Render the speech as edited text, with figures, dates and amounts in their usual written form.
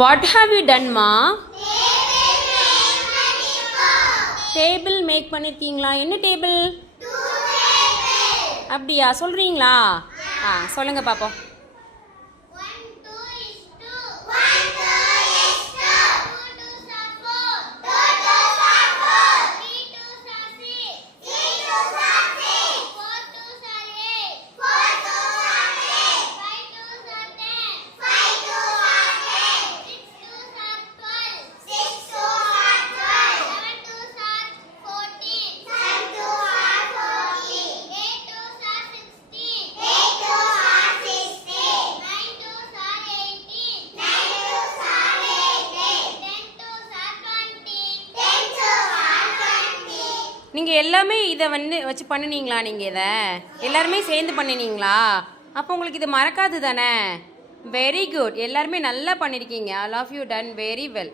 What have you done, ma? Table make பண்ணிருக்கீங்களா? என்ன table? அப்படியா சொல்றீங்களா? சொல்லுங்க பாப்போம். நீங்கள் எல்லாமே இதை வச்சு பண்ணினீங்களா? நீங்கள் இதை எல்லாருமே சேர்ந்து பண்ணினீங்களா? அப்போ உங்களுக்கு இது மறக்காது தானே? Very good. எல்லாருமே நல்லா பண்ணியிருக்கீங்க. All of you done very well.